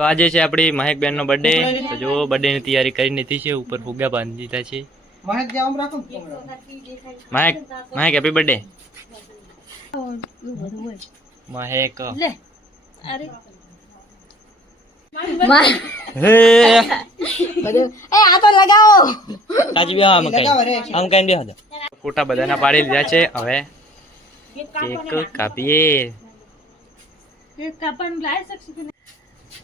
તો આજે છે આપણી મહેકબેન નો બર્થડે તો જો બર્થડે ની તૈયારી કરી લીધી છે ઉપર ફુગ્ગા બાંધી દીધા છે. Mahek Mahek happy birthday Mahek. હે. બધું. એ આ તો લગાવો. કાજી બે આમ કઈ. લગાવો રે. આમ કઈ બે હતા ફોટા બધાના પાડી લીધા છે. હવે કેક કાપીએ.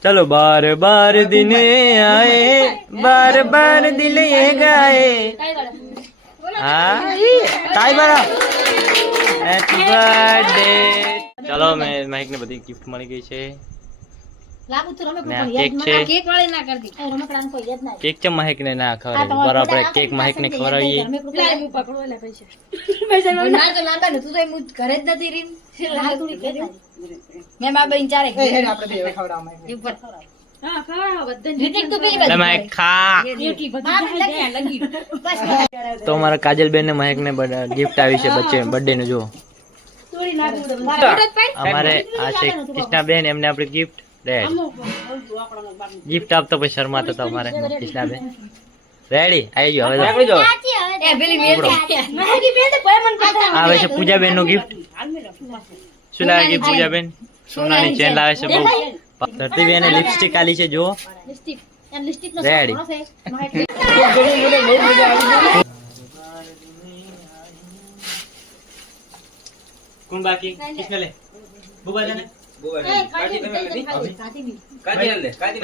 चलो બાર बार दिन आए બાર बार दिल ये હા काय बरा હેપી બર્થડે ચલો મે માઈક ને બધી ગિફ્ટ મળી ગઈ છે. કેક વાળી ના ના કેક બરાબર કેક માઈક ને ખવડાવીએ મેં મા બેન ચારે આપણે બે હવે ઉપર રીતિક તો પેલી એટલે મહેક ખા. તો અમારા કાજલ બેન ને મહેક ને ગિફ્ટ આવી છે બચ્ચે બર્થડે નું જો અમારે આ છે કૃષ્ણાબેન એમને આપણે ગિફ્ટ રેડ ગિફ્ટ આપતો પછી શરમાતો તો અમારે. કૃષ્ણાબેન રેડી આવી ગયો હવે બેન બેન આવે છે. પૂજાબેનનું ગિફ્ટ શું લાગે પૂજાબેન? સોનાની ચેન લાવે છે બહુ. ધરતીબેન લિપસ્ટિક આલી છે જો લિપસ્ટિક. એમ લિપસ્ટિક નો Ready. છે. કોણ બાકી કિસને લે? બુબા જાને એ કાઢી કાઢી કાઢી